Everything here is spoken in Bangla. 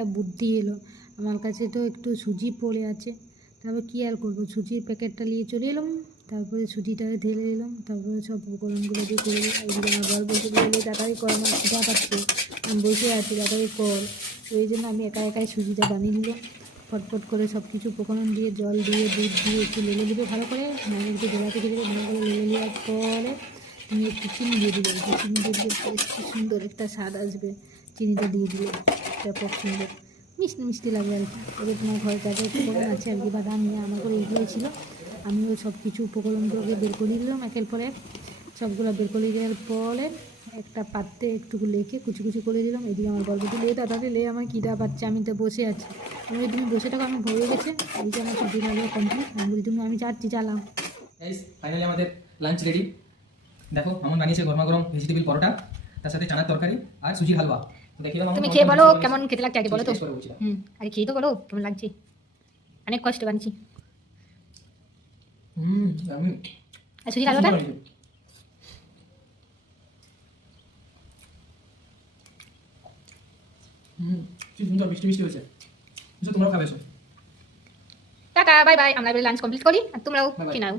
একটা বুদ্ধি এলো। আমার কাছে তো একটু সুজি পড়ে আছে, তারপর কী আর করবো, সুজির প্যাকেটটা নিয়ে চলে এলাম। তারপরে সুজিটাকে ঢেলে দিলাম, তারপরে সব উপকরণগুলো দিয়ে করে দিলাম। এইদিকে আমার বর বলতে গেলে তাড়াতাড়ি কর, আমার খিদা পাচ্ছে, আমি বসে আছি, তাড়াতাড়ি কর। তো এই জন্য আমি একা একাই সুজিটা বানিয়ে নিলাম। ফটফট করে সব কিছু উপকরণ দিয়ে, জল দিয়ে, দুধ দিয়ে একটু লেলে নেবে ভালো করে, মানে একটু জলা থেকে দেবে ভালো করে লেলে নেওয়ার পরে তুমি একটু চিনি দিয়ে দিলে, একটু চিনি দিয়ে দিলে কি সুন্দর একটা স্বাদ আসবে। চিনিটা দিয়ে দিলে তারপর সুন্দর মিষ্টি মিষ্টি লাগবে আর কি। এবার তোমার ঘরে যা যা উপকরণ আছে আর কি, বাদাম নিয়ে আমার করে এগুলোই ছিল। আমিও সব কিছু উপকরণগুলোকে বের করে দিলাম একের পরে, সবগুলো বের করে দেওয়ার পরে একটা পাত্রে একটু লেখে কুচি কুচি করে দিলাম। এদিকে আমার গল্পটি লে তাড়াতাড়ি লে, আমার খিদা পাচ্ছে, আমি তো বসে আছি। আমি বলি তুমি বসে থাকো, আমি হয়ে গেছে। এইদিকে আমার সবজি রান্না কমপ্লিট। আমি বলি তুমি, আমি যাচ্ছি, চালাম। ফাইনালি আমাদের লাঞ্চ রেডি। দেখো মামুন বানিয়েছে গরমা গরম ভেজিটেবল পরোটা, তার সাথে চানার তরকারি আর সুজির হালুয়া। তো দেখি তুমি খেয়ে বলো কেমন খেতে লাগছে আগে বলো তো। আরে খেয়ে তো বলো কেমন লাগছে, অনেক কষ্ট বানিয়েছি। আর সুজির হালুয়াটা কি সুন্দর মিষ্টি মিষ্টি হয়েছে। তোমরাও খাবে। টাটা বাই বাই, আমরা এবার লাঞ্চ কমপ্লিট করি আর তোমরাও Bye bye. খেয়ে নাও।